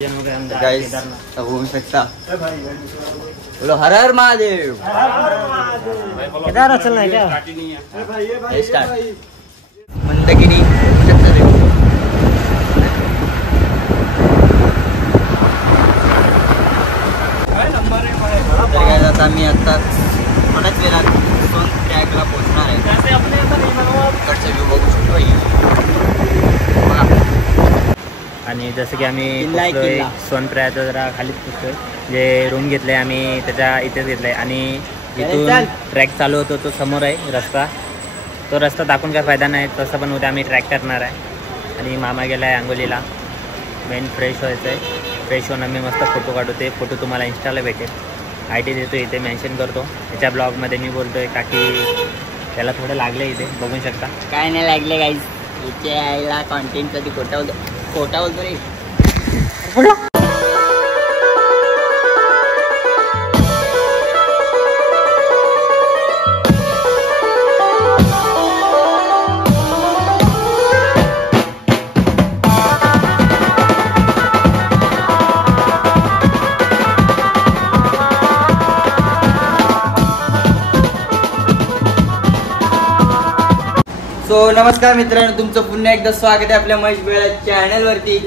Guys घूम सकता बोलो हर हर महादेव। केदारनाथ चलना है क्या? मंदगिरी आता मी आता थोड्याच वेळात सोनप्रयागला पोहोचणार आहे। इकडचा व्ह्यू बघू शकतो आणि जसं की आम्ही सोनप्रयाग जरा खालीच पोहोचतोय। जे रूम घेतले आम्ही त्याच्या इथेच घेतलंय आणि इथून ट्रॅक चालू होतो तो समोर आहे रस्ता। तो रस्ता दाखवून काय फायदा नाही, तसं पण उद्या आम्ही ट्रॅक करणार आहे। आणि मामा गेला आहे अंगोलीला, मेन फ्रेश व्हायचं आहे। फ्रेश होऊन आम्ही मस्त फोटो काढू, ते फोटो तुम्हाला इंस्टाला भेटेल। ID देतो इथे मेन्शन करतो। त्याच्या ब्लॉगमध्ये मी बोलतोय का की त्याला थोडं लागलं इथे बघू शकता। काय नाही लागले गाईज, इथे यायला कॉन्टेंट कधी खोटा बोलतो रे। सो नमस्कार मित्रांनो, तुमचं पुन्हा एकदा स्वागत आहे आपल्या महेश बेळा चॅनल वरती।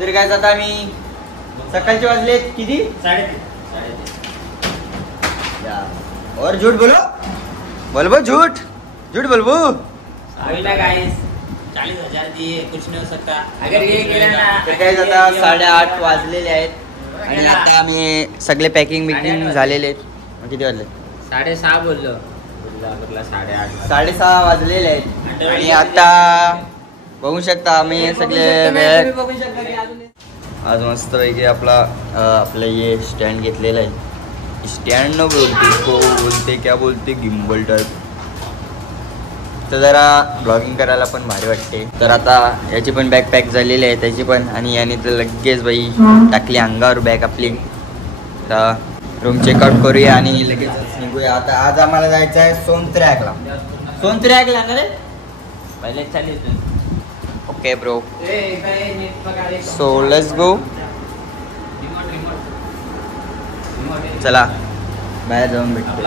तर काय आता आम्ही सकाळचे वाजले किती 3:30 और झूठ बोलो झूठ बोलबो अभी ना गाइस 40,000 दिए कुछ नहीं हो सकता अगर ये केला ना। तर काय आता 8:30 वाजलेले आहेत आणि आता आम्ही सगळे पॅकिंग झालेले आहेत। किती वाजले? 6:30 बोललो 6:30 वाजलेले आहेत आणि आता बघू शकता आम्ही सगळे वेळ आज मस्त पैकी आपलं ये स्टँड घेतलेलं आहे। स्टँड न बोलते क्या बोलते गिम्बल टाईप, तर जरा ब्लॉगिंग करायला पण भारी वाटते। तर आता याची पण बॅग पॅक झालेली आहे त्याची पण, आणि याने तर लगेच बाई टाकली अंगावर बॅग आपली। तर रूम चेकआउट करूया आणि लगेच निघूया। आता आज आम्हाला जायचं आहे सोनप्रयागला ना रे पहिले चालेल। Okay bro, so let's go. चला बाहेर जाऊन भेटतो।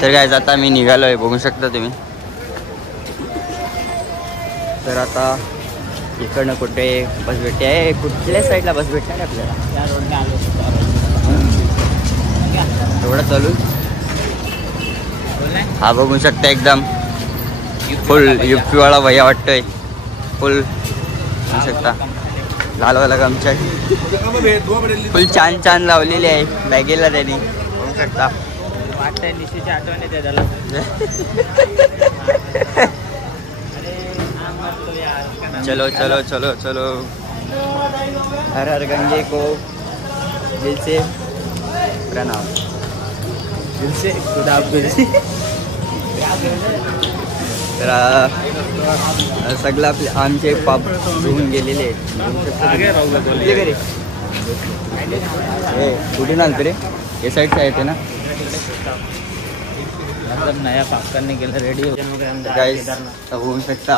तर काय आता मी निघालोय बघू शकता तुम्ही। तर आता इकडनं कुठे बस भेटते आहे, कुठल्या साईडला बस भेटणार आपल्याला? एवढं चालू हा बघू शकता एकदम फुल युपी वाला भैया वाटतोय। फुल बघू शकता लालवाला गमछा फुल छान लावलेली आहे बॅगेला त्यांनी बघू शकता। वाटतंय निशीची आठवण येते त्याला। चलो हर हर गंगे को दिल से प्रणाम, दिल से खुदा हाफिज। तर सगळं आपले आमचे पाप धुवून गेलेले आहेत। कुठून आलते रे? हे साईडचे आहेत ना, मतलब नया पाप करने के लिए रेडी हो गए गाइस। घूम सकता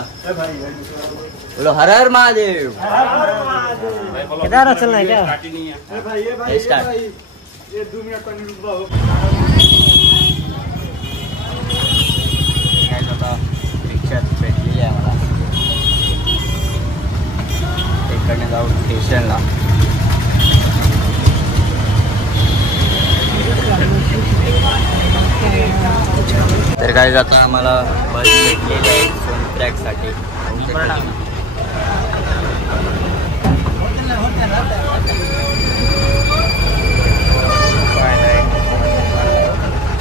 बोलो हर हर महादेव। केदारनाथ चलना है क्या? रिक्षात भेटलेली आहे मला, इकडनं जाऊ स्टेशनला। तर काय जाता आम्हाला बस भेटलेली आहे सोनप्रयागसाठी।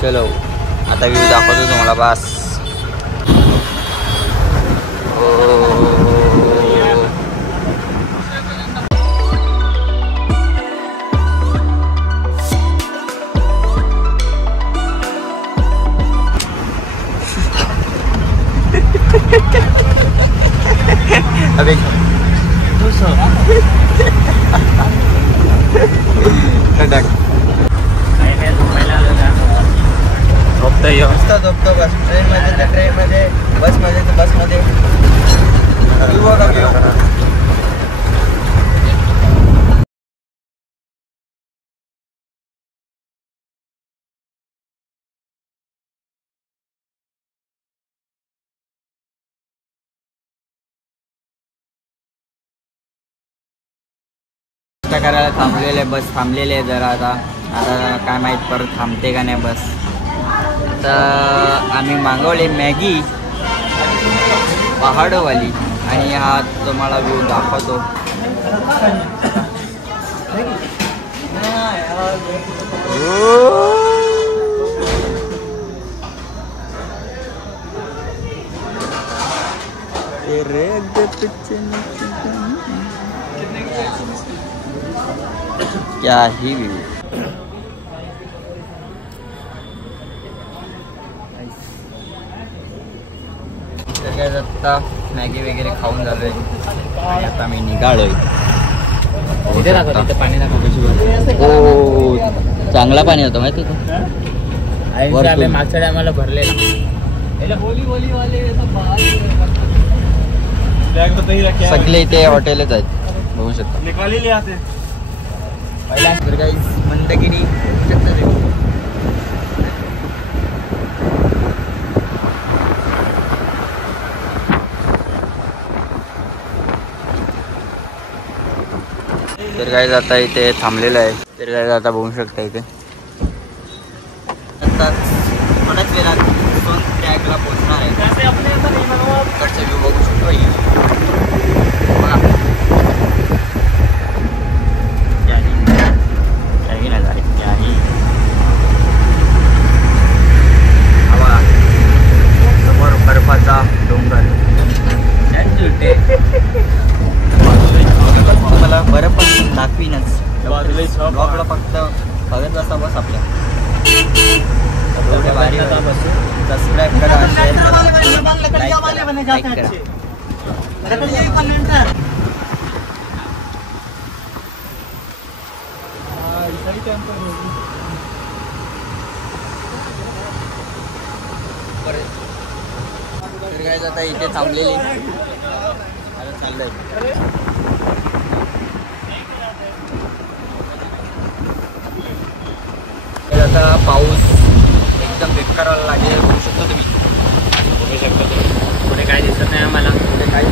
चलो आता व्ह्यू दाखवतो तुम्हाला बस। अबे झोपतो बस ट्रेनमध्ये, बसमध्ये नाश्ता करायला थांबलेले, बस थांबलेले आहे जरा. आता काय माहीत परत थांबते का नाही बस. आता आम्ही मागवले मॅगी पहाडवाली आणि हा तुम्हाला व्ह्यू दाखवतो. क्या ही व्यू. आता मॅगी वगैरे खाऊन झालोय आणि आता मी निघालोय. पाणी हो चांगला पाणी होतं माहिती का. मागच्या टायमाला भरलेला. सगळे इथे हॉटेलच आहेत बघू शकता. पहिला तर काही मंदगिरी तर काय आता इथे थांबलेलं आहे. तर काय आता बघू शकता इथे आता थोड्याच वेळात सोनप्रयागला पोहोचणार आहे. इकडचा व्ह्यू बघू शकतो बघा. त्याही नजारे त्याही हवा समोर बर्फाचा डोंगर. मला बरं पण दाखवीनच ब्लॉगला फक्त बघत असा बस आपल्या. एवढ्या भारी सबस्क्राईब करा, शेअर करा, लाईक करा. तर काय आता इथे थांबलेली आता चाललंय. आता पाऊस एकदम बेकार व्हायला लागेल. बघू शकतो तुम्ही पुढे काय दिसत नाही आम्हाला. पुढे काही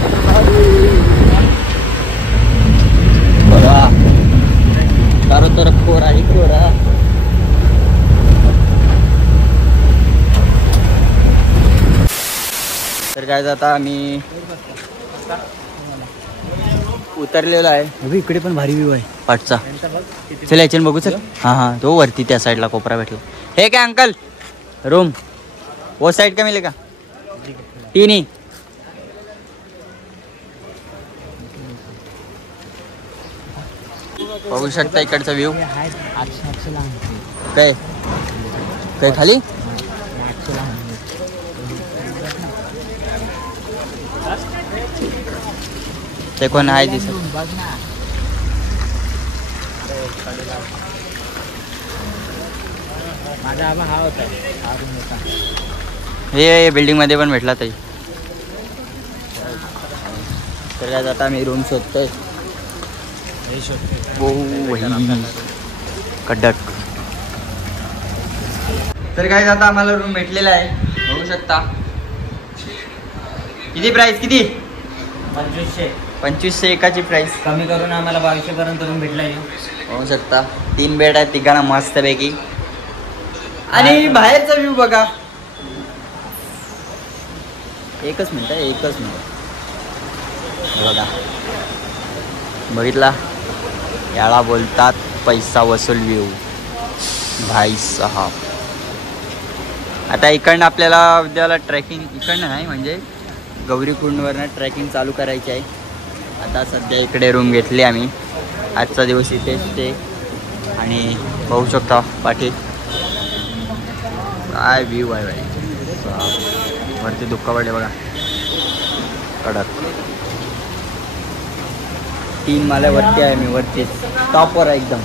बघा चारों तरफ कोहरा ही कोहरा. तर काय आता आम्ही उतरलेलो आहे. इकडे पण भारी व्ह्यू आहे पाठचा. चल याच्यानं बघू. चल हां हां तो वरती त्या साईडला कोपरा भेटला. हे काय अंकल रूम वो साइड का मिलेगा. तीन ही बघू शकता इकडचा व्ह्यू. काय काय खाली ते कोण आहे दिसत. माझा आबा हा होता. हे बिल्डिंग मध्ये पण भेटला ताई. तर काय आता मी रूम शोधतोय. कडक. तर काय आता आम्हाला रूम भेटलेला आहे बघू शकता. किती प्राइस किती. 2500 एकाची प्राइस. कमी करून आम्हाला 2200 पर्यंत रूम भेटला. बघू शकता 3 बेड आहेत तिघांना मस्त पैकी. आणि बाहेरचा व्ह्यू बघा. एकच मिनिट बघा. बघितला याला बोलतात पैसा वसूल व्ह्यू भाई साहब. आता इकडनं आपल्याला उद्याला ट्रेकिंग इकडनं नाही म्हणजे गौरीकुंडवरनं ट्रेकिंग चालू करायची आहे. आता सध्या इकडे रूम घेतली आम्ही. आजचा दिवस इथे स्टे. आणि बघू शकता पाठी काय व्ह्यू आहे भाई. वरती दुःख पडले बघा कडक. 3 माल्या वरती आहे मी. वरती टॉपवर आहे एकदम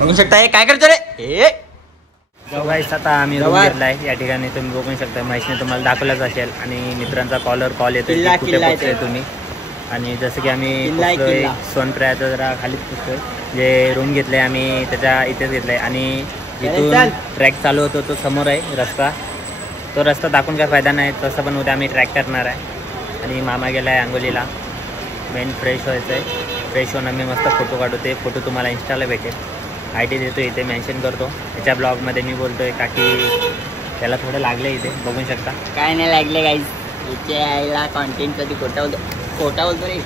बघू शकता. हे काय करतो रे हे. आता आम्ही रूम घेतलाय या ठिकाणी. तुम्ही बघू शकता. महेशने तुम्हाला दाखवलाच असेल. आणि मित्रांचा कॉल येतो कुठे पोहोचतोय तुम्ही. आणि जसं की आम्ही सोनप्रयागचा जरा खालीच पोहोचतोय. जे रूम घेतलंय आम्ही त्याच्या इथेच घेतलंय. आणि इथून ट्रॅक चालू होतो तो समोर आहे रस्ता. तो रस्ता दाखवून काय फायदा नाही. तसं पण उद्या आम्ही ट्रॅक करणार आहे. आणि मामा गेला आहे अंगोलीला. मेन फ्रेश व्हायचं आहे. फ्रेश होऊन आम्ही मस्त फोटो काढू. ते फोटो तुम्हाला इंस्टाला भेटेल. ID देतो इथे, मेन्शन करतो. त्याच्या ब्लॉगमध्ये मी बोलतोय का की त्याला थोडं लागलं इथे, बघू शकता. काय नाही लागले गाईज, इथे यायला कॉन्टेंट कधी खोटा बोलतो रे.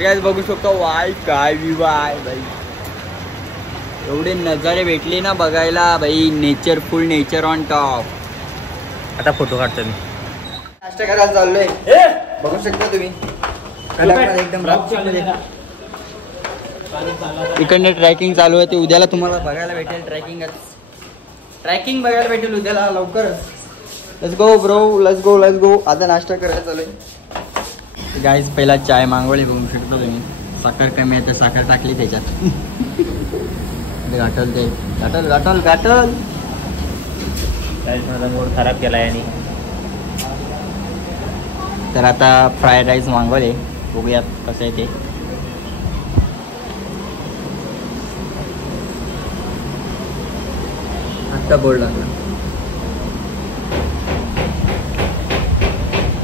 गाईज बघू शकतो. वाय काय विवाय भाई, एवढे नजारे भेटले ना बघायला भाई. Nature, full nature on top. आता फोटो काढतो मी. नाश्ता करायला चाललोय, बघू शकता तुम्ही. एकदम इकडनं ट्रॅकिंग चालू आहे. ते उद्याला तुम्हाला बघायला भेटेल. ट्रॅकिंग बघायला भेटेल उद्याला लवकरच. Let's go bro, let's go. आता नाश्ता करायला चालू आहे गाईज. पहिला चाय मागवली, बघू शकता तुम्ही. साखर कमी आहे तर साखर टाकली त्याच्यात. गाठल. माझा मूड खराब केला आहे. तर आता फ्राईड राईस मागवले, बघूयात कसं आहे ते. आत्ता बोर्ड लागला.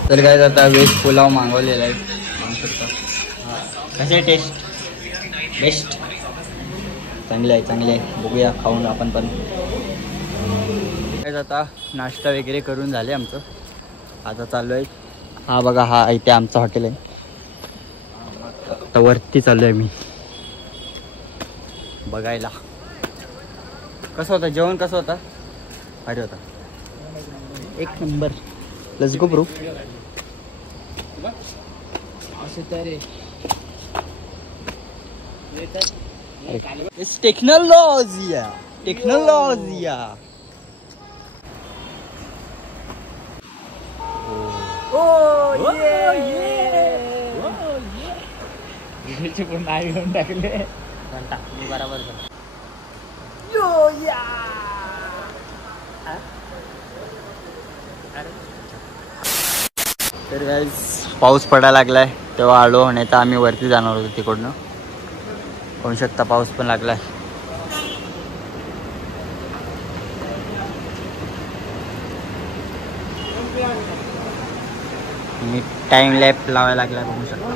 तर काय आता व्हेज पुलाव मागवलेला आहे. कसे टेस्ट? बेस्ट, चांगले आहे. बघूया खाऊन आपण पण. काय आता नाश्ता वगैरे करून झाले आमचं. आता चालू आहे. हा बघा, हा इथे आमचं हॉटेल आहे. आता वरती चालू आहे मी बघायला. कसं होतं जेवण? कसं होता? भारी होता, एक नंबर. Let's go bro. टेक्नोलॉजिया. बरोबर. तर गाईज पाऊस पडायला लागलाय, तेव्हा आलो. नाही तर आम्ही वरती जाणार होतो तिकडनं. होऊ शकता पाऊस पण लागलाय. मी टाइम लॅप लावायला लागलाय, बघू शकता.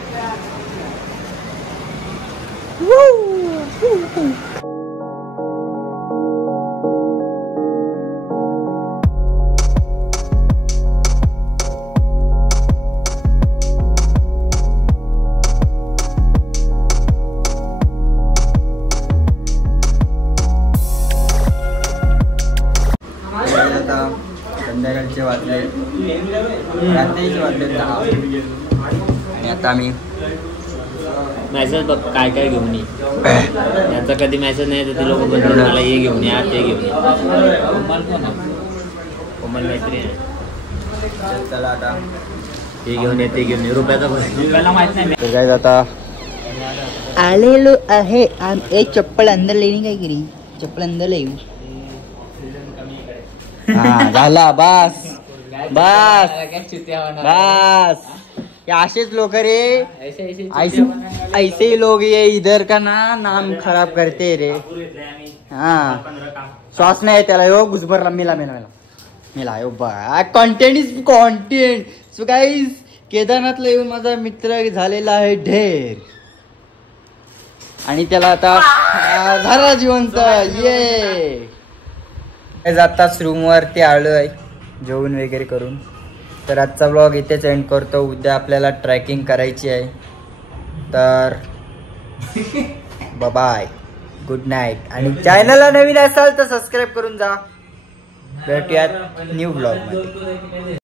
संध्याकाळचे वाजले, रात्रीचे वाजले 10. आणि आता आम्ही मेसेज बघ काय घेऊन ये. त्याचा कधी मेसेज नाही तर ते लोक बनवून मला हे घेऊन या, ते घेऊन या. कोमल मैत्री आहे. चला आता हे घेऊन ये, ते घेऊन ये. रुपयाला माहित नाही. तर काय आता आलेलो आहे. एक चप्पल अंदर लेनी काय केली? चप्पल अंदर ले. हा झाला, बस. ये असेच लोक रे, ऐसे लोग ये इधर का नाम खराब करते रे. हाँ श्वास नाही त्याला. यो घुसभरला मेला यो बा. Content is content. So guys केदारनाथला येऊन माझा मित्र झालेला आहे ढेर. आणि त्याला आता झाला जिवंत. ये जाताच रूमवरती आलो आहे जेवण वगैरे करून. तर आजचा व्लॉग इथेच एंड करतो. उद्या आपल्याला ट्रॅकिंग करायची आहे. तर बाय, गुड नाईट. आणि चॅनलला नवीन असाल तर सबस्क्राईब करून जा. भेटूयात न्यू व्लॉग मध्ये.